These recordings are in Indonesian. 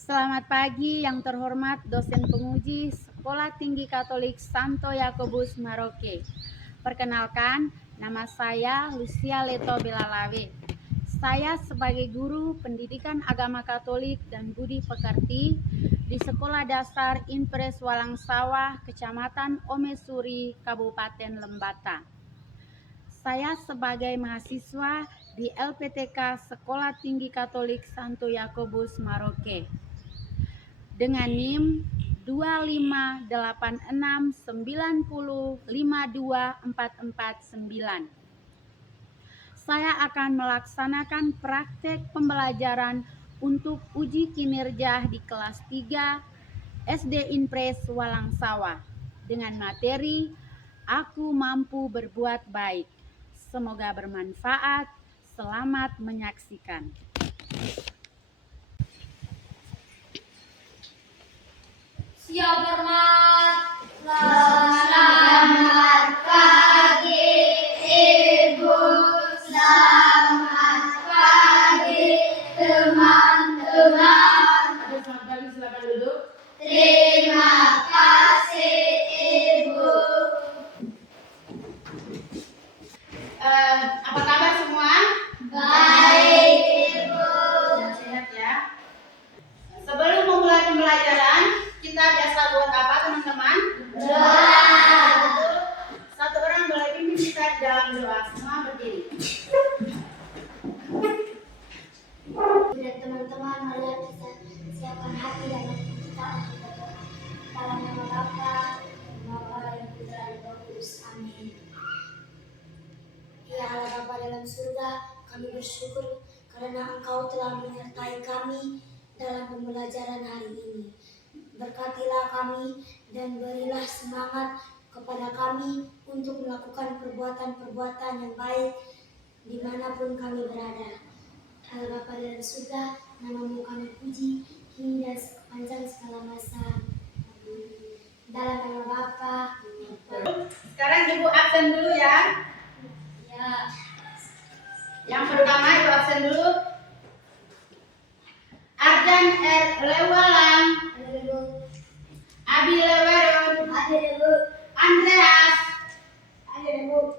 Selamat pagi yang terhormat dosen penguji Sekolah Tinggi Katolik Santo Yakobus Maroke. Perkenalkan, nama saya Lucia Leto Belalawe. Saya sebagai guru pendidikan agama Katolik dan budi pekerti di Sekolah Dasar Impres Walang Sawah, Kecamatan Omesuri, Kabupaten Lembata. Saya sebagai mahasiswa di LPTK Sekolah Tinggi Katolik Santo Yakobus Maroke dengan NIM 25869052449. Saya akan melaksanakan praktek pembelajaran untuk uji kinerja di kelas 3 SD Impres Walang Sawah dengan materi Aku Mampu Berbuat Baik. Semoga bermanfaat. Selamat menyaksikan. Siap hormat. Selamat pagi Ibu. Selamat pagi teman-teman. Selamat pagi, silakan duduk. Terima kasih Ibu. Apa kabar semua? Baik Ibu. Sehat ya. Sebelum memulai pembelajaran, kita biasa buat apa teman-teman? Doa. Satu orang boleh pimpin kita di dalam doa. Semua berdiri. Dan teman-teman, mari kita siapkan hati dan hati kita untuk berdoa. Dalam nama Bapa, dan Putra dan Roh Kudus. Amin. Ya Allah Bapa dalam surga, kami bersyukur karena Engkau telah menyertai kami dalam pembelajaran hari ini. Berkatilah kami dan berilah semangat kepada kami untuk melakukan perbuatan-perbuatan yang baik dimanapun kami berada. Allah Bapa dalam surga, namamu kami puji, kini dan sepanjang segala masa. Amin. Dalam nama Bapa. Sekarang Ibu absen dulu ya. Ya. Yang pertama Ibu absen dulu. Arjan R. Lewalang, Ada Ibu. Abi Lewerun, Ada Ibu. Andreas, Ada Ibu.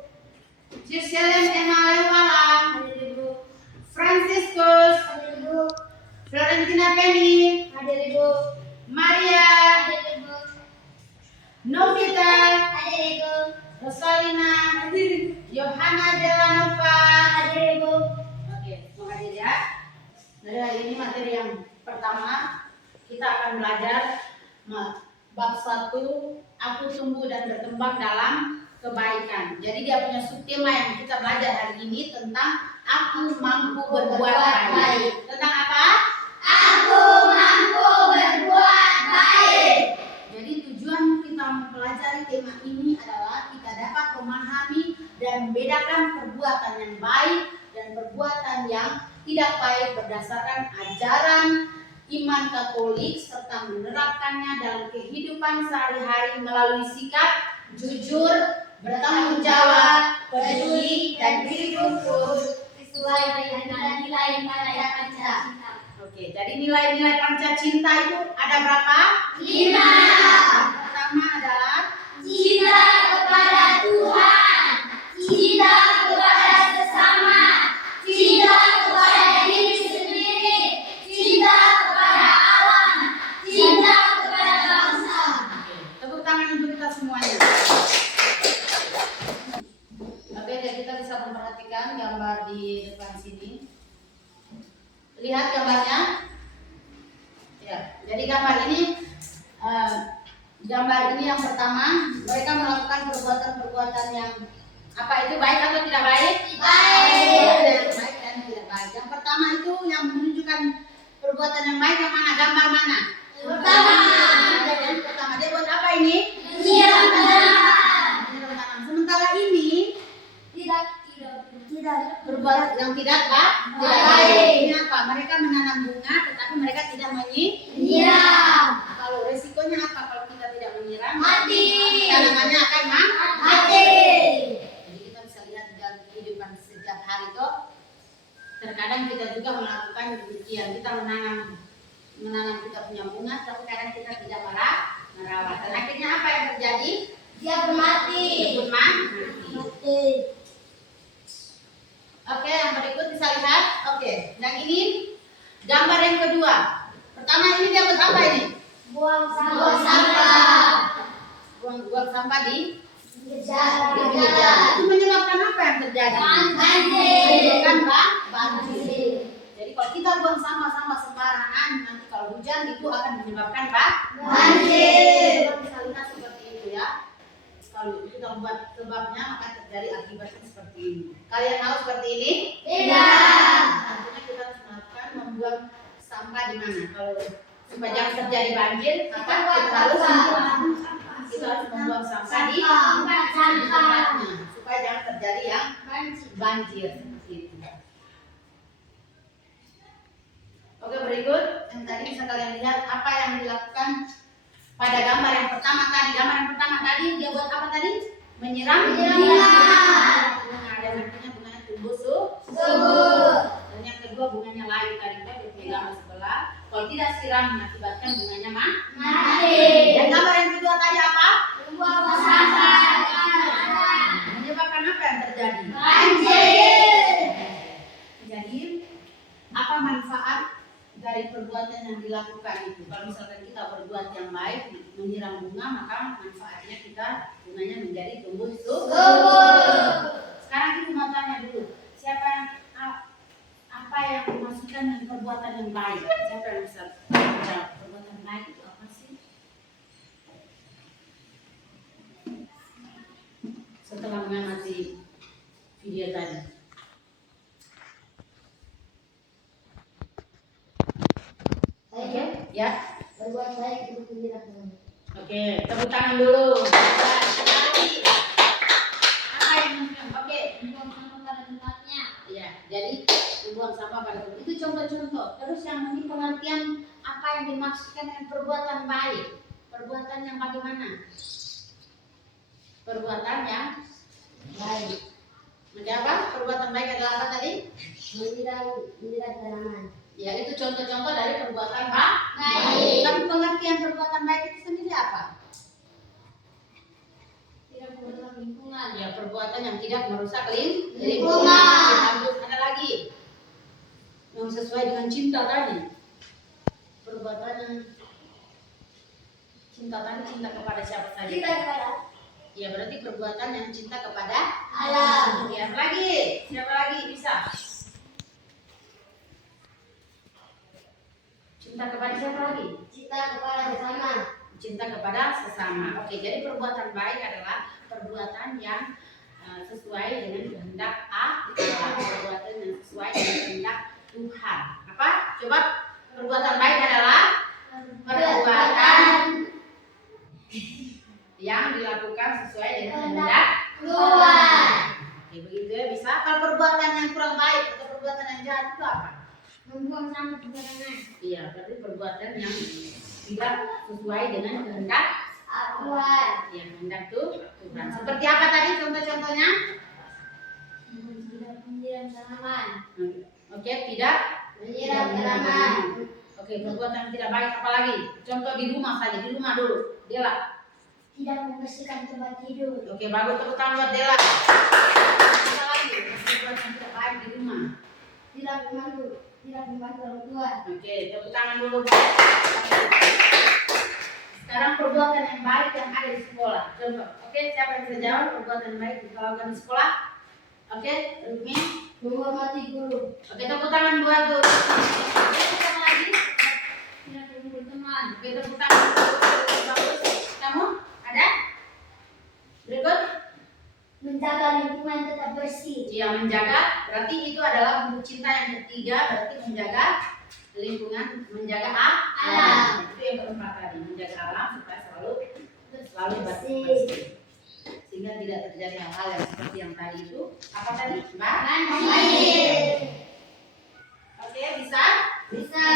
Ciselem Emma Lewalang, Ada Ibu. Franciscus, Ada Ibu. Florentina Penny, Ada Ibu. Maria, Ada Ibu. Novita, Ada Ibu. Rosalina, Yohana Delanova. Ada Ibu. Oke, terima kasih ya. Dari hari ini materi yang pertama kita akan belajar bab 1, aku tumbuh dan berkembang dalam kebaikan. Jadi dia punya subtema yang kita belajar hari ini tentang aku mampu berbuat baik. Tentang apa? Aku mampu berbuat baik. Jadi tujuan kita mempelajari tema ini adalah kita dapat memahami dan membedakan perbuatan yang baik dan perbuatan yang tidak baik berdasarkan ajaran iman Katolik serta menerapkannya dalam kehidupan sehari-hari melalui sikap jujur, bertanggung jawab, peduli, dan hidup Sesuai dengan nilai-nilai Pancasila. Oke, jadi nilai-nilai Pancacinta itu ada berapa? 5. Yang pertama adalah Cinta kepada Tuhan, cinta kepada sesama, cinta kepada diri sendiri, cinta kepada alam, cinta kepada bangsa. tepuk tangan untuk kita semuanya. Oke, jadi kita bisa memperhatikan gambar di depan sini. Lihat gambarnya. Ya, jadi gambar ini yang pertama, mereka melakukan perbuatan-perbuatan yang apa itu baik atau tidak baik? Baik. Baik dan tidak baik. Yang pertama itu yang menunjukkan perbuatan yang baik yang mana? Gambar mana? Pertama. Yang pertama dia buat apa ini? Menyiram tanaman. Menyiram tanam. Sementara ini Tidak. berbuat yang tidak Baik. Ini apa? Mereka menanam bunga tetapi mereka tidak Menyiram. Kalau resikonya apa kalau kita tidak menyiram? Mati. Tanamannya akan Mati. Jadi kita bisa lihat dalam kehidupan setiap hari itu terkadang kita juga melakukan demikian. Kita menanam menanam kita punya bunga, tapi kadang kita tidak merawat. Dan akhirnya apa yang terjadi? Dia mati. Mati. Oke, yang berikut bisa lihat. Oke, yang ini gambar yang kedua. Pertama ini dia buat apa ini? Buang sampah. Buang sampah di Jalan. itu menyebabkan apa yang terjadi? Menyebabkan banjir. Jadi kalau kita buang sampah sembarangan, nanti kalau hujan itu akan menyebabkan banjir. Misalnya seperti itu ya. Kalau kita buat sebabnya maka terjadi akibatnya seperti ini. Kalian tahu seperti ini? Tidak. Tentunya kita harus melakukan membuang sampah di mana? Kalau supaya jangan terjadi banjir, maka kita harus membuang sampah di tempatnya supaya jangan terjadi yang banjir seperti itu. Oke, berikut yang tadi bisa kalian lihat apa yang dilakukan pada gambar yang pertama tadi. Gambar yang pertama tadi dia buat apa tadi? Menyiram bunga. Dan nantinya bunganya tumbuh subur. Dan yang kedua bunganya layu tadi kita dipegang sebelah. Kalau tidak siram mengakibatkan bunganya mati. Dan gambar yang kedua tadi apa? Buang sampah. Menyebabkan apa yang terjadi? Banjir. Jadi apa manfaat dari perbuatan yang dilakukan itu? Kalau misalkan kita berbuat yang baik, menyiram bunga, maka manfaatnya bunganya menjadi tumbuh subur. Sekarang kita mau tanya dulu, apa yang dimaksudkan dengan perbuatan yang baik? Siapa yang bisa menjawab? Perbuatan baik itu apa sih? Setelah mengamati video tadi. Oke, ya. Berbuat baik untuk menyiram. Oke, tepuk tangan dulu. Apa yang oke, Buang sampah pada tempatnya. ya. Jadi membuang sampah pada tempat itu contoh-contoh. Terus yang ini pengertian apa yang dimaksudkan dengan perbuatan baik? Perbuatan yang bagaimana? Perbuatan yang Baik. menjawab perbuatan baik adalah apa tadi? Menyiram tanaman. Ya, itu contoh-contoh dari perbuatan baik. Tapi pengertian perbuatan baik itu sendiri apa? Tidak merusak lingkungan. Ya, perbuatan yang tidak merusak lingkungan. Lingkungan. Ada lagi yang sesuai dengan cinta tadi. Perbuatan yang cinta tadi, cinta kepada siapa saja? Kita kepada Ya, berarti perbuatan yang cinta kepada alam. Ya, lagi. Siapa lagi bisa? Cinta kepada siapa lagi? Kita kepada bersama. Cinta kepada sesama. Oke, jadi perbuatan baik adalah perbuatan yang sesuai dengan kehendak Allah. Perbuatan yang sesuai dengan kehendak Tuhan. Apa? Coba, perbuatan baik adalah perbuatan yang dilakukan sesuai dengan kehendak Tuhan. Oke, begitu ya bisa. Kalau perbuatan yang kurang baik atau perbuatan yang jahat itu apa? Membuang sampah sembarangan. Iya, berarti perbuatan yang tidak sesuai dengan kehendak Tuhan. yang hendak Tuhan. Seperti apa tadi contoh-contohnya? Tidak menyiram tanaman. Oke, tidak Menyiram tanaman. Oke, perbuatan yang tidak baik apa lagi? Contoh di rumah saja, di rumah dulu. Dela. Tidak membersihkan tempat tidur. Oke, bagus, tepuk tangan buat Dela. Apa lagi? Perbuatan yang tidak baik di rumah. Tidak membantu orang tua. Oke, tepuk tangan dulu. Sekarang perbuatan yang baik yang ada di sekolah. Contoh. Oke, siapa yang bisa jawab perbuatan baik yang dilakukan di sekolah? Oke, Rukmi. Menghormati guru. Oke, tepuk tangan buat guru. Oke, siapa lagi? Tidak menghubungi teman. Oke, tepuk tangan. Bagus. Kamu ada? Berikut. Menjaga lingkungan tetap bersih. Yang menjaga, berarti itu adalah bentuk cinta yang ketiga, berarti menjaga lingkungan, menjaga alam. Itu yang keempat tadi, menjaga alam supaya selalu bersih. Sehingga tidak terjadi hal-hal yang seperti yang tadi itu. Apa tadi, Mbak? Banjir. Oke, bisa? Bisa.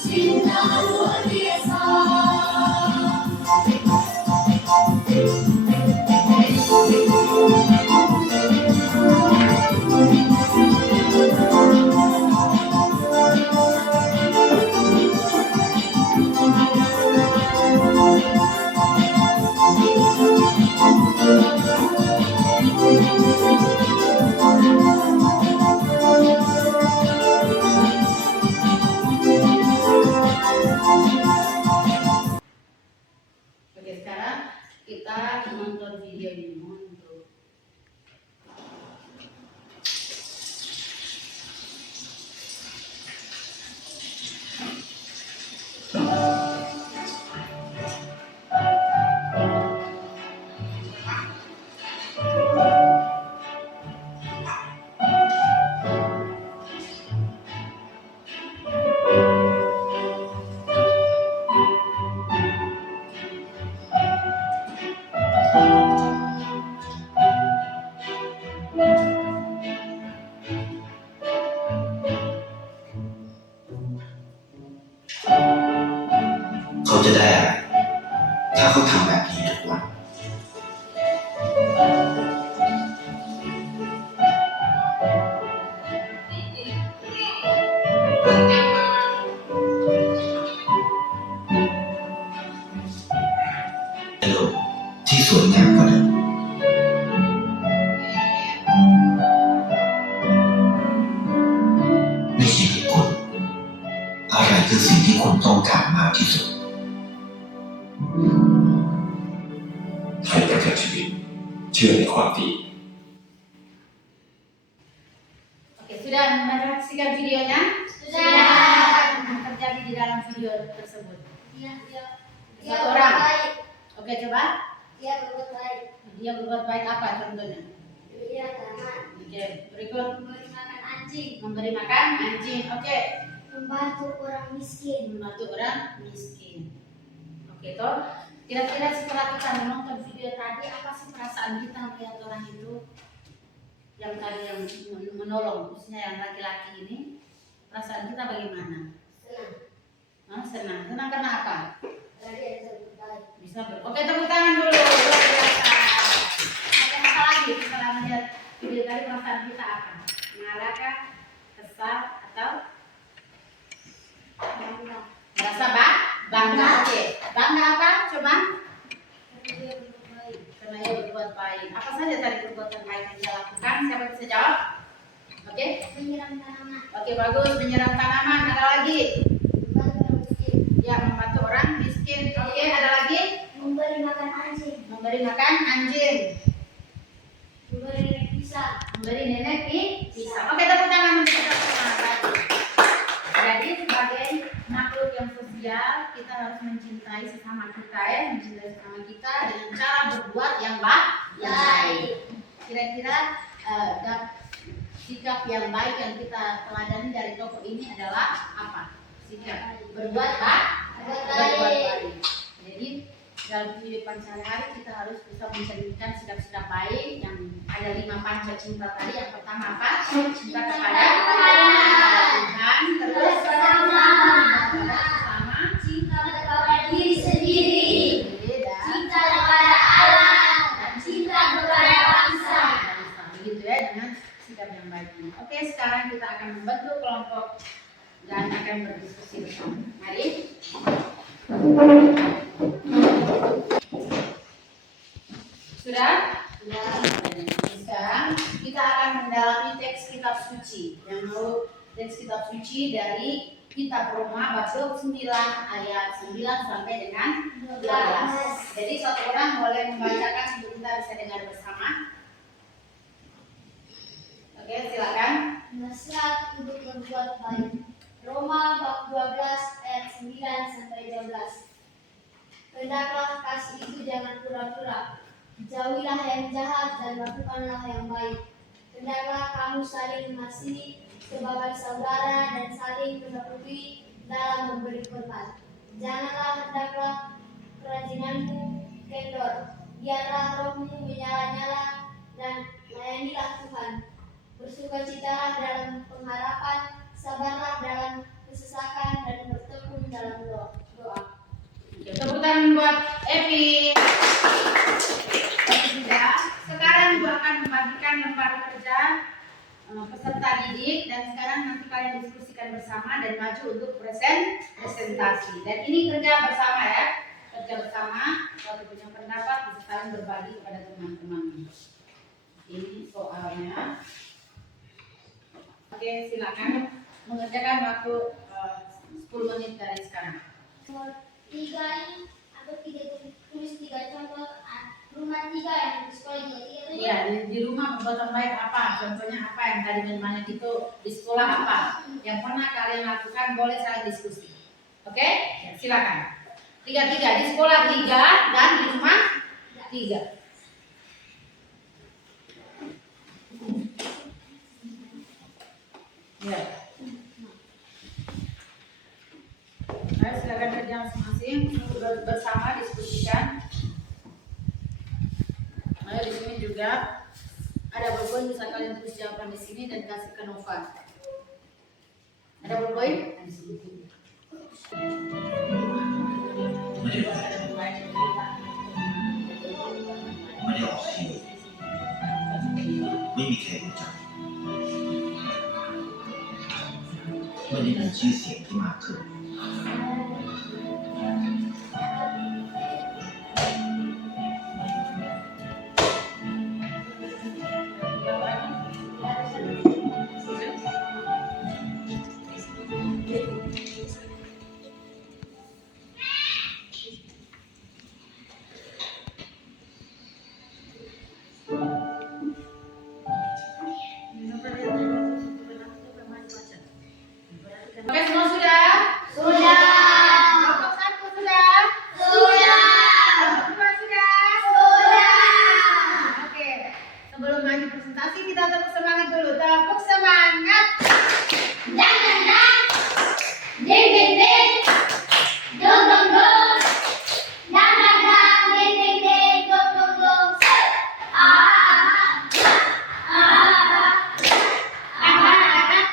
Cinta luar biasa. จะได้อะไรถ้าเขาทำแบบนี้ทุกวันโลกที่สวยงามกว่าเดิมในชีวิตคุณอะไรคือสิ่งที่คุณต้องการมากที่สุดให้ประกันชีวิตเชื่อในความดี Oke, sudah menyaksikan videonya? Sudah. Apa yang terjadi di dalam video tersebut? Dia Satu orang. baik. Oke, coba. Dia berbuat baik. Dia berbuat baik apa contohnya? Dia tamat. Oke, berikut Memberi makan anjing. memberi makan anjing. Oke, Membantu orang miskin. membantu orang miskin. Oke, toh. Kira-kira setelah kita menonton video tadi, apa sih perasaan kita melihat orang itu yang tadi yang menolong, khususnya yang laki-laki ini? Perasaan kita bagaimana? Senang. Hah, senang. Senang karena apa? Karena dia bisa berbuat baik. Oke, tepuk tangan dulu. Luar biasa. Oke, apa lagi setelah melihat video tadi, perasaan kita apa? Marah kah? Kesal atau Bangga. merasa bangga? Oke, bangga apa? Coba. Karena dia berbuat baik. Karena ia berbuat baik. Apa saja tadi perbuatan baik yang dia lakukan? Siapa bisa jawab? Oke. Menyiram tanaman. Oke, bagus. Menyiram tanaman. Ada lagi? Membantu orang miskin. Ya, membantu orang miskin. Oke, ada lagi? Memberi makan anjing. Memberi makan anjing. Memberi nenek pisang. Memberi nenek pisang. Oke, tepuk tangan untuk kita semua. Bagus. Jadi sebagai makhluk yang sosial, kita harus mencintai sesama kita ya, mencintai sesama kita dengan cara berbuat yang baik. Kira-kira sikap yang baik yang kita teladani dari tokoh ini adalah apa? Sikap berbuat baik. Jadi dalam kehidupan sehari-hari kita harus bisa mencerminkan sikap-sikap baik yang ada 5 panca cinta tadi. Yang pertama apa? Cinta kepada Tuhan, terus Bersama. sesama, Cinta kepada diri sendiri. dan Cinta kepada Allah. Cinta kepada bangsa. begitu ya, dengan sikap yang baik ini. Oke, sekarang kita akan membentuk kelompok dan akan berdiskusi bersama. Mari. Sudah? Sekarang kita akan mendalami teks kitab suci. Yang mau teks kitab suci dari kitab Roma bab 29 ayat 9 sampai dengan 12. Jadi satu orang boleh membacakan sebelum kita bisa dengar bersama. Oke, silakan. Nasihat untuk berbuat baik. Roma bab 12 ayat 9 sampai 12. Hendaklah kasih itu jangan pura-pura. Jauhilah yang jahat dan lakukanlah yang baik. Hendaklah kamu saling mengasihi sebagai saudara dan saling mendahului dalam memberi hormat. Hendaklah kerajinanmu kendor. Biarlah rohmu menyala-nyala dan layanilah Tuhan. Bersukacitalah dalam pengharapan, sabarlah dalam kesesakan dan bertekun dalam doa. Oke, tepuk tangan buat Epi. Sudah. Sekarang gua akan membagikan lembar kerja peserta didik dan sekarang nanti kalian diskusikan bersama dan maju untuk presentasi. Dan ini kerja bersama ya, kerja bersama. Kalau punya pendapat bisa saling berbagi kepada teman-teman. Ini soalnya. Oke, silakan mengerjakan waktu 10 menit dari sekarang. Tiga ini aku tulis 3 contoh rumah 3 yang di sekolah juga 3 itu. Ya, di rumah perbuatan baik apa? Contohnya apa yang tadi mana gitu, di sekolah apa? Yang pernah kalian lakukan boleh saling diskusi. Oke? Ya, silakan. 3 di sekolah 3 dan di rumah 3. Ya. Ayo silakan kerja masing-masing bersama diskusikan. Ayo di sini juga ada poin bisa kalian tulis jawaban di sini dan kasih ke Nova. Ada poin? Di sini. ไม่ได้ไปไม่ได้ออกทีวีไม่มีใครรู้จักไม่ได้มีชื่อเสียงที่มากขึ้น Oke, semua sudah? Sudah. Kelompok 1 sudah? Sudah. Kelompok 2 sudah? Sudah. Oke, sebelum maju presentasi kita tepuk semangat dulu. Tepuk semangat. Dan dan dan. Ding ding ding. Dong dong dong. Dan dan dan. Ding ding ding. Dong dong dong. Semangat.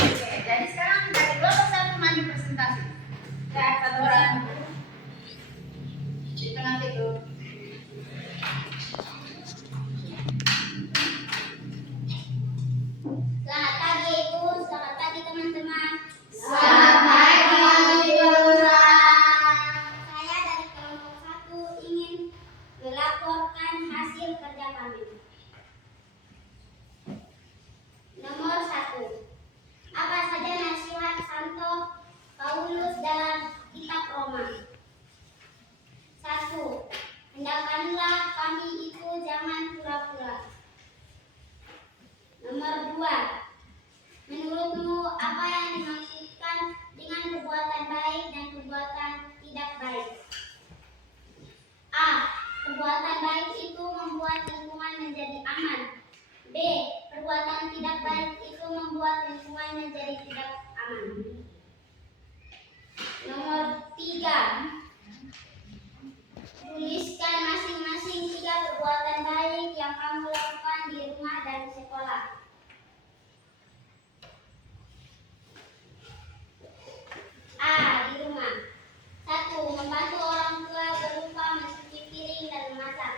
Oke, jadi sekarang dari kelompok 1 maju presentasi. Ya, satu orang di tengah situ. Selamat pagi Ibu, selamat pagi teman-teman. Selamat pagi, Lura. Saya dari kelompok 1 ingin melaporkan hasil kerja kami. Nomor 1. Apa saja nasihat Santo Paulus dalam kitab Roma? 1. Hendakkanlah kami itu jangan pura-pura. Nomor 2. Menurutmu apa yang dimaksudkan dengan perbuatan baik dan perbuatan tidak baik? A. Perbuatan baik itu membuat lingkungan menjadi aman. B. Perbuatan tidak baik itu membuat lingkungan menjadi tidak aman. Nomor 3. Tuliskan masing-masing 3 perbuatan baik yang kamu lakukan di rumah dan di sekolah. A. Di rumah. 1. Membantu orang tua berupa mencuci piring dan memasak.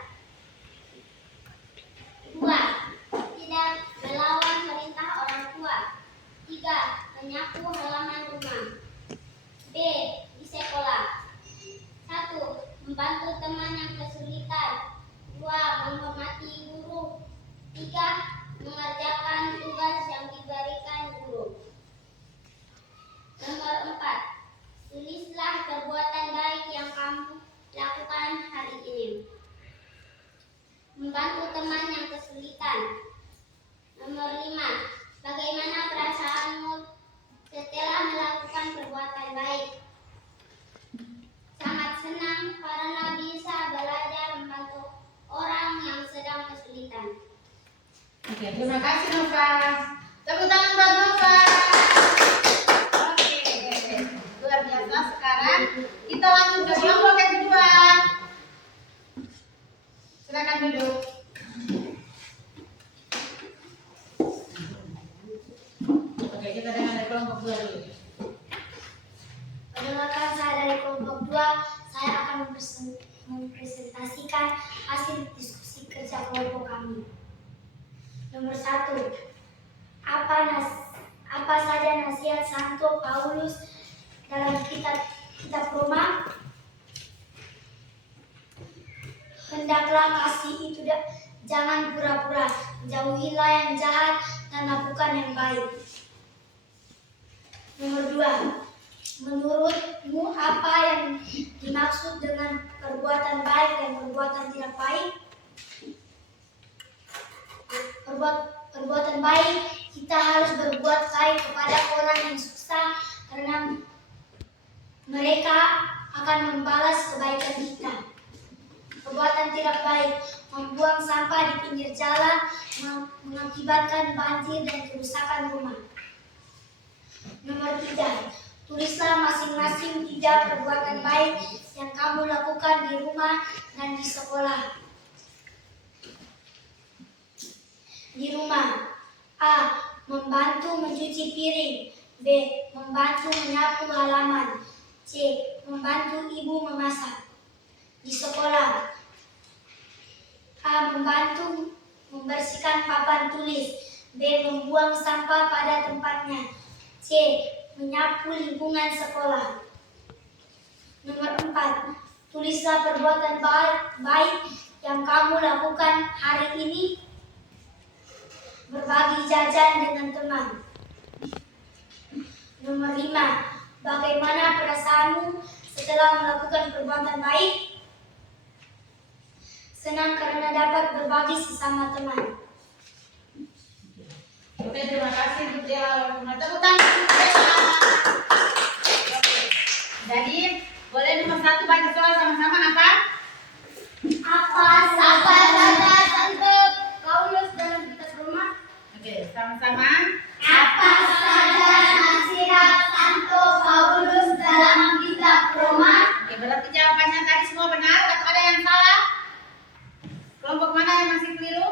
2. Tidak melawan perintah orang tua. 3. Menyapu halaman rumah. B. Di sekolah. 1. Membantu teman yang kesulitan. 2. Menghormati guru. 3. Mengerjakan tugas yang diberikan guru. Nomor 4. Tulislah perbuatan baik yang kamu lakukan hari ini. Membantu teman yang kesulitan. Nomor 5. Bagaimana perasaanmu setelah melakukan perbuatan baik? Sangat senang karena bisa belajar membantu orang yang sedang kesulitan. Oke, terima kasih Nova. Tepuk tangan buat Nova. Oke, luar biasa. Sekarang kita lanjut ke kelompok yang kedua. Silakan duduk. Oke, kita dengar dari kelompok 2 dulu. Perkenalkan, saya dari kelompok 2. Saya akan mempresentasikan hasil diskusi kerja kelompok kami. Nomor 1. Apa saja nasihat Santo Paulus dalam kitab Roma? Hendaklah kasih itu jangan pura-pura, jauhilah yang jahat dan lakukan yang baik. Nomor 2. Menurutmu apa yang dimaksud dengan perbuatan baik dan perbuatan tidak baik? Perbuatan baik, kita harus berbuat baik kepada orang yang susah karena mereka akan membalas kebaikan kita. Perbuatan tidak baik, membuang sampah di pinggir jalan mengakibatkan banjir dan kerusakan rumah. Nomor 3. Tulislah masing-masing 3 perbuatan baik yang kamu lakukan di rumah dan di sekolah. Di rumah. A. Membantu mencuci piring. B. Membantu menyapu halaman. C. Membantu ibu memasak. Di sekolah. A. Membantu membersihkan papan tulis. B. Membuang sampah pada tempatnya. C. Menyapu lingkungan sekolah. Nomor 4. Tulislah perbuatan baik yang kamu lakukan hari ini. Berbagi jajan dengan teman. Nomor 5. Bagaimana perasaanmu setelah melakukan perbuatan baik? Senang karena dapat berbagi sesama teman. Oke, terima kasih Bu Dela. Tepuk tangan untuk Dela. Oke. Jadi, boleh nomor 1 baca soal sama-sama apa? Apa saja Santo Paulus dalam kitab Roma? Oke, sama-sama. Apa saja nasihat Santo Paulus dalam kitab Roma? Oke, berarti jawabannya tadi semua benar atau ada yang salah? Kelompok mana yang masih keliru?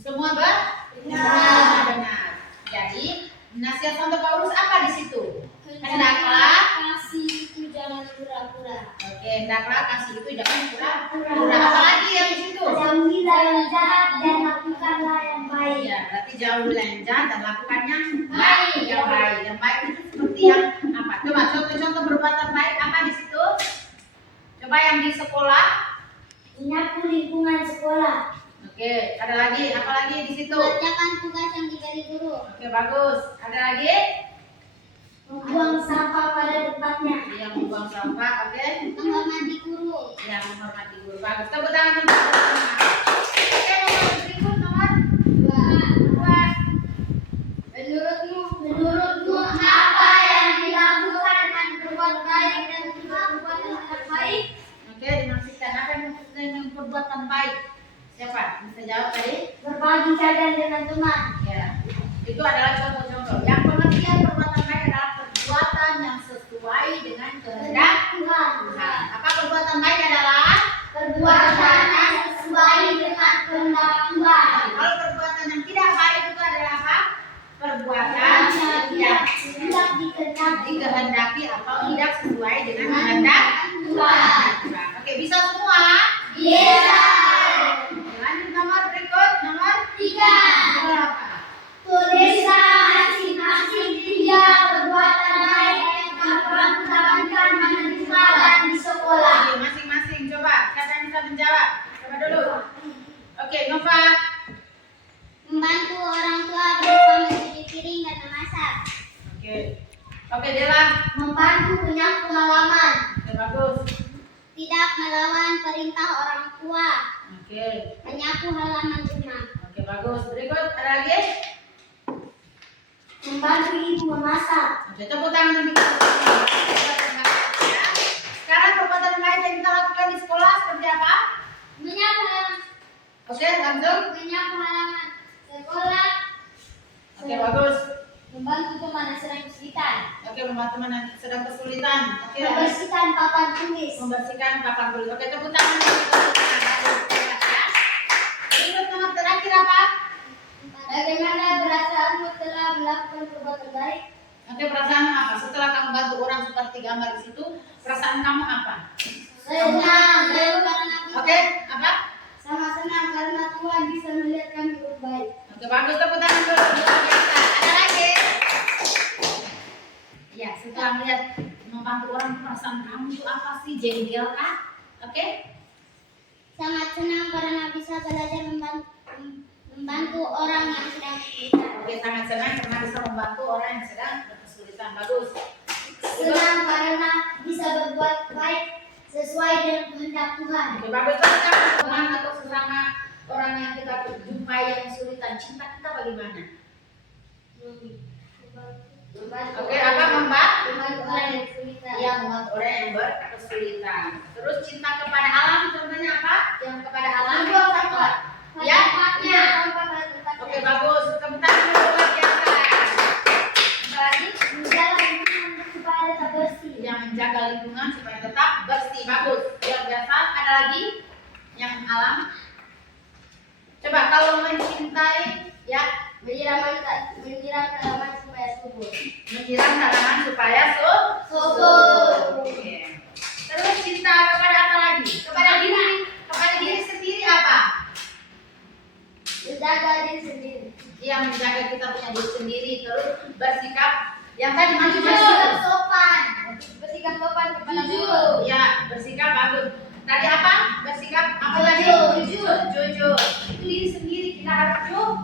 Semua benar. Benar. Jadi, nasihat Santo Paulus apa di situ? Hendaklah. Kasih itu jangan pura-pura. Oke, hendaklah kasih itu jangan pura-pura. Apa lagi yang di situ? Jauhilah yang jahat dan lakukanlah yang baik. Ya, berarti jauhilah yang jahat dan lakukan yang baik. Yang baik. Yang baik itu seperti yang apa? Coba contoh-contoh perbuatan baik apa di situ? Coba yang di sekolah. Menyapu lingkungan sekolah. Oke, ada lagi? Apa lagi di situ? Mengerjakan tugas yang diberi guru. Oke, bagus. Ada lagi? Membuang sampah pada tempatnya. Yang membuang sampah, oke? Menghormati guru. Yang menghormati guru. Bagus. Tepuk tangan untuk teman-teman. Oke, nomor berikut nomor 2. Menurutmu apa yang dilakukan dengan berbuat baik dan juga perbuatan yang baik? Oke, dimaksudkan apa yang maksudnya dengan perbuatan baik? Siapa? Bisa jawab tadi? Berbagi jajan dengan teman. Ya. Itu adalah contoh-contoh. Yang pengertian perbuatan baik adalah perbuatan yang sesuai dengan kehendak Tuhan. Tuhan. Apa perbuatan baik adalah? Perbuatan yang sesuai dengan kehendak Tuhan. Kalau perbuatan yang tidak baik itu adalah apa? Perbuatan yang tidak dikehendaki atau tidak sesuai dengan kehendak Tuhan. Oke, bisa semua? Bisa. Lanjut nomor berikut, nomor 3. Nomor apa? Tulislah masing-masing 3 perbuatan baik yang kamu lakukan di rumah dan di sekolah. Oke, masing-masing. Coba, siapa yang bisa menjawab? Coba dulu. Oke, Nova. Membantu orang tua berupa mencuci piring dan memasak. Oke. Oke, Dela. Membantu menyapu halaman. Oke, bagus. Tidak melawan perintah orang tua. Oke. Menyapu halaman rumah. Oke, bagus. Berikut ada lagi? Membantu ibu memasak. Oke, tepuk tangan untuk kita. Sekarang perbuatan baik yang kita lakukan di sekolah seperti apa? Menyapu halaman. Oke, langsung. Menyapu halaman sekolah. Oke, bagus. Membantu teman yang sedang kesulitan. Oke, membantu teman yang sedang kesulitan. Oke, Membersihkan papan tulis. membersihkan papan tulis. Oke, tepuk tangan untuk kita. Bagus, ya. Berikut nomor terakhir apa? Bagaimana perasaanmu telah melakukan perbuatan baik? Oke, perasaan apa? Setelah kamu bantu orang seperti gambar di situ, perasaan kamu apa? Senang, karena Oke, apa? sangat senang karena Tuhan bisa melihat kami berbaik. Oke, bagus, tepuk tangan dulu. Luar biasa. Ada lagi? Ya, setelah melihat membantu orang, perasaan kamu itu apa sih? Jengkel kah? Oke? Sangat senang karena bisa belajar membantu orang yang sedang kesulitan. Oke, sangat senang karena bisa membantu orang yang sedang kesulitan. Bagus. Senang karena bisa berbuat baik sesuai dengan kehendak Tuhan. Oke, bagus. Tepuk tangan teman atau sesama orang yang kita jumpai yang kesulitan. Cinta kita bagaimana? Oke, apa membantu? Membantu orang yang kesulitan. Yang membantu orang yang berkesulitan. Terus cinta kepada alam, contohnya apa? Yang kepada alam. Apa? Ya. Oke, bagus. Tepuk tangan dulu luar biasa. Apa lagi? Menjaga lingkungan supaya tetap bersih. Yang menjaga lingkungan supaya tetap bersih. Bagus. Luar biasa. Ada lagi? Yang alam. Coba kalau mencintai, ya, Menyiram tanaman supaya subur. menyiram tanaman supaya subur. Subur. jujur. Itu diri sendiri kita harus jujur.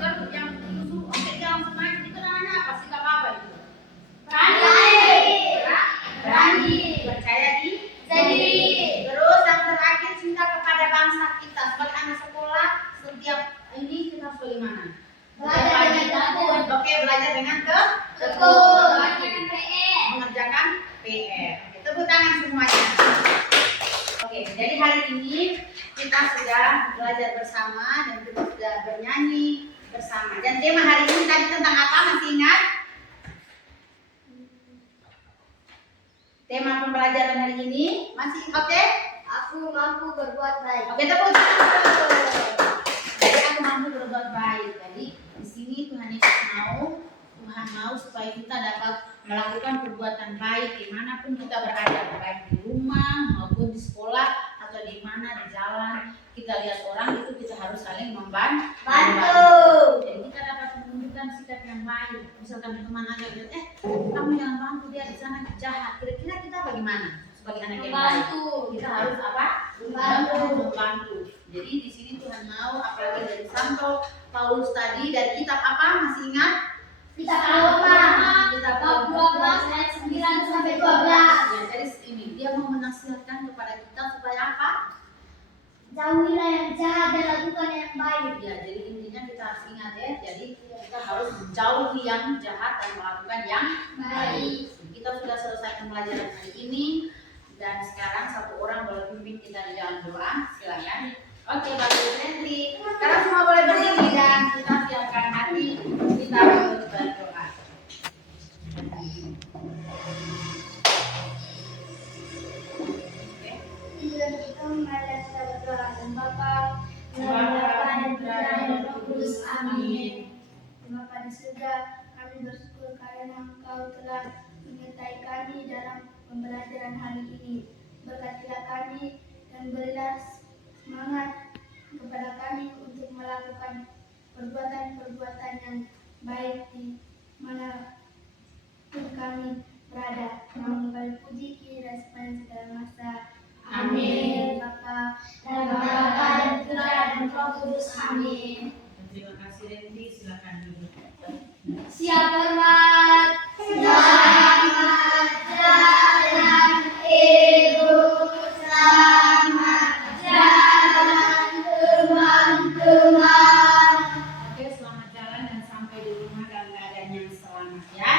Kalau yang itu oke jangan senang itu namanya apa? Sikap apa itu? Berani. Percaya diri. Terus yang terakhir cinta kepada bangsa kita. Sebagai anak sekolah setiap ini kita harus bagaimana? Belajar dengan tekun. Oke, belajar dengan Tekun. mengerjakan PR. Oke, tepuk tangan semuanya. Oke, jadi hari ini kita sudah belajar bersama dan kita sudah bernyanyi bersama. Dan tema hari ini tadi tentang apa? Masih ingat? Tema pembelajaran hari ini masih oke? Aku mampu berbuat baik. Oke, tepuk tangan. Jadi aku mampu berbuat baik. Jadi di sini Tuhan Yesus mau supaya kita dapat melakukan perbuatan baik dimanapun kita berada, baik di rumah maupun di sekolah atau di mana di jalan. Kita lihat orang itu kita harus saling membantu. Jadi kita dapat menunjukkan sikap yang baik. Misalkan teman aja lihat, kamu jangan bantu dia di sana jahat. Kira-kira kita bagaimana sebagai anak yang baik? Kita harus apa? Membantu. Jadi di sini Tuhan mau apalagi dari Santo Paulus tadi dari kitab apa? Masih ingat? Kitab Roma. Kitab Bab 12 ayat 9 sampai 12. Ya, jadi ini dia mau menasihatkan kepada kita supaya apa? Jauhilah yang jahat dan lakukan yang baik. Ya, jadi intinya kita harus ingat ya. Jadi kita harus menjauhi yang jahat dan melakukan yang baik. Kita sudah selesai pembelajaran hari ini dan sekarang satu orang boleh pimpin kita di dalam doa. Silakan. Oke, Bapak Nanti. Sekarang semua boleh berdiri dan kita siapkan hati kita untuk berdoa. Tujuan kita mengajar kita berdoa dan Bapa, dalam Bapa dan Putra dan Roh Kudus. Amin. Bapa di surga, kami bersyukur karena Engkau telah menyertai kami dalam pembelajaran hari ini. Berkatilah kami dan berilah semangat kepada kami untuk melakukan perbuatan-perbuatan yang baik di mana pun kami berada. Nama kami puji kini dan sepanjang segala masa. Amin. Bapa dan Bapa dan Putra dan Roh Kudus. Amin. Terima kasih Randy, silakan duduk. Siap hormat. Selamat jalan Ibu. Selamat jalan teman-teman. Oke, selamat jalan dan sampai di rumah dalam keadaan yang selamat ya.